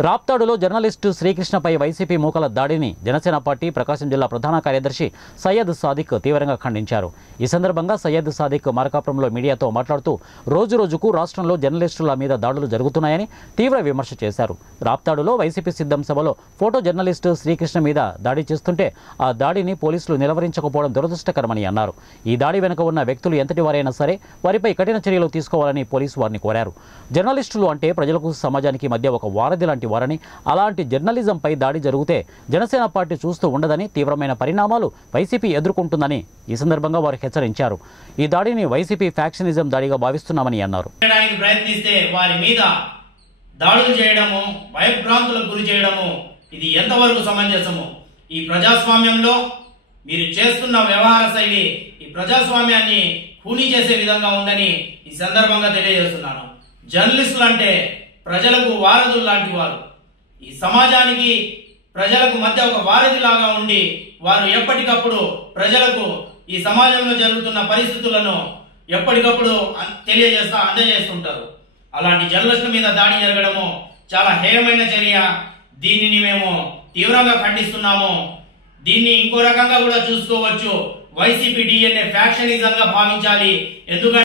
రాప్తాడులో journalist శ్రీకృష్ణపై YCP మూకల దాడిని Janasena party ప్రకాశం జిల్లా ప్రధాన కార్యదర్శి సయ్యద్ సాదిక్ తీవ్రంగా ఖండించారు. ఈ సందర్భంగా సయ్యద్ సాదిక్ మార్కాపురంలో మీడియాతో మాట్లాడుతూ రోజురోజుకు రాష్ట్రంలో జర్నలిస్టుల మీద దాడులు జరుగుతున్నాయని తీవ్ర విమర్శ చేశారు. రాప్తాడులో వైసీపీ సిద్ధం సభలో ఫోటో జర్నలిస్టు శ్రీకృష్ణ మీద దాడి చేస్తుంటే ఆ దాడిని పోలీసులు నిలవరించకపోవడం దురదృష్టకరమని అన్నారు. ఈ దాడి వెనుక ఉన్న వ్యక్తులు ఎంతటి వారైనా సరే వారిపై కఠిన చర్యలు తీసుకోవాలని పోలీసు వారిని కోరారు. జర్నలిస్టులు అంటే ప్రజలకు సమాజానికి మధ్య ఒక వారధి లాంటి వారని, అలాంటి జర్నలిజంపై దాడి జరిగితే జనసేన పార్టీ చూస్తూ ఉండదని, తీవ్రమైన పరిణామాలు వైసీపీ ఎదుర్కొంటుందని ఈ సందర్భంగా వారు హెచ్చరించారు. ఈ దాడిని వైసీపీ ఫ్యాక్షనిజం దాడిగా భావిస్తున్నామని అన్నారు. ప్రయత్నిస్తే వారి మీద దాడులు చేయడము, భయభ్రాంతులకు గురి చేయడము ఇది ఎంతవరకు సమంజసము? ఈ ప్రజాస్వామ్యంలో మీరు చేస్తున్న వ్యవహార శైలి ఈ ప్రజాస్వామ్యాన్ని ఖూనీ చేసే విధంగా ఉందని ఈ సందర్భంగా తెలియజేస్తున్నాను. జర్నలిస్టులు అంటే ప్రజలకు వారధులు లాంటి వారు. ఈ సమాజానికి ప్రజలకు మధ్య ఒక వారధి లాగా ఉండి వారు ఎప్పటికప్పుడు ప్రజలకు ఈ సమాజంలో జరుగుతున్న పరిస్థితులను ఎప్పటికప్పుడు అందజేస్తుంటారు. అలాంటి జర్నలిస్టుల మీద దాడి జరగడము చాలా హేయమైన చర్య. దీనిని మేము తీవ్రంగా ఖండిస్తున్నాము. దీన్ని ఇంకో రకంగా కూడా చూసుకోవచ్చు. వైసీపీ DNA ఫ్యాక్షనిజంగా భావించాలి. ఎందుకంటే